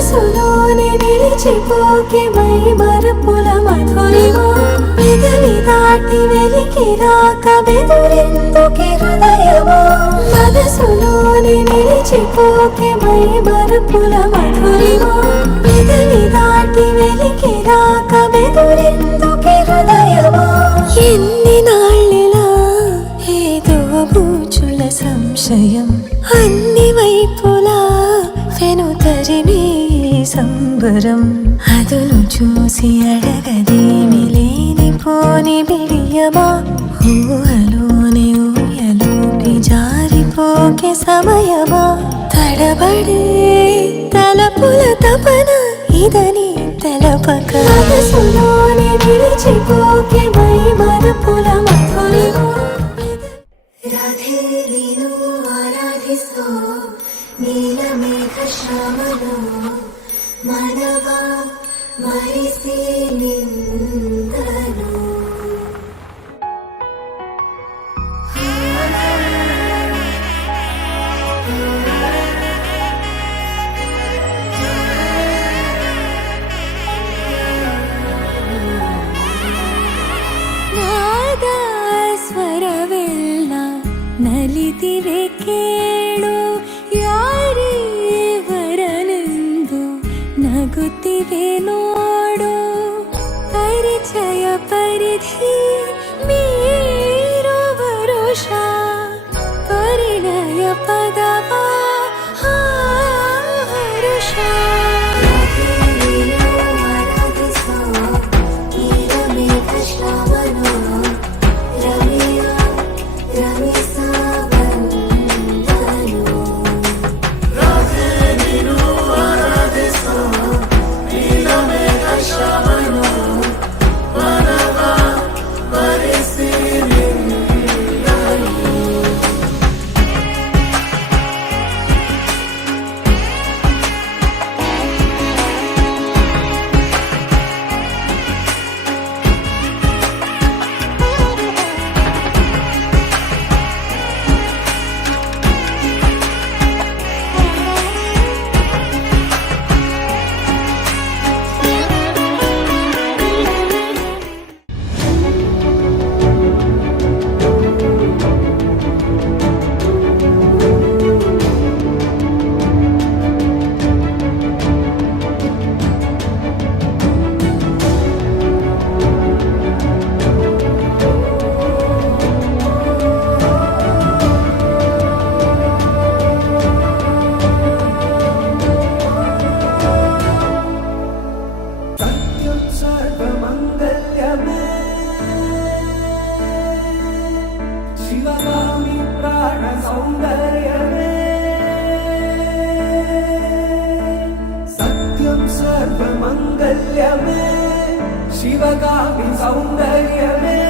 మనసులోనే నిలిచిపోకే మై మరపుల మధురిమా పెదవి దాటి వెలికి రాక బెదురెందుకే హృదయమా మనసులోనే నిలిచిపోకే మై మరపుల మధురిమా పెదవి దాటి వెలికి రాక బెదురెందుకే హృదయమా ఎన్ని నాళ్ళిలా ఏదో బూచుల సంశయం అన్ని వైపులా వెనుతరిమే సంబరం అదును చూసి అడగదేమి లేనిపోని బిడియమా ఊహలోని ఊయలోకి జారిపోకే సమయమా తడబడే తలపుల తపన ఇదని తెలపక మనసులోనే నిలిచిపోకే మై మరపుల మధురిమా రాధే నీను ఆరాధిస్తూ నీలమేఘ శ్యామలో మనవా మరిసి నిందను ಸ್ವರವೆಲ್ಲ ನಲಿದಿವೆ ಕೇಳು ಯಾರೇ ವರನೆಂದು ನಗುತ್ತಿವೆ ನೋಡು ಪರಿಚಯ ಪರಿಧಿ ಮೀರೋ ವರುಷ ಪರಿಣಯ ಪದವ ಹರುಷ शिवगामि सौन्दर्यमे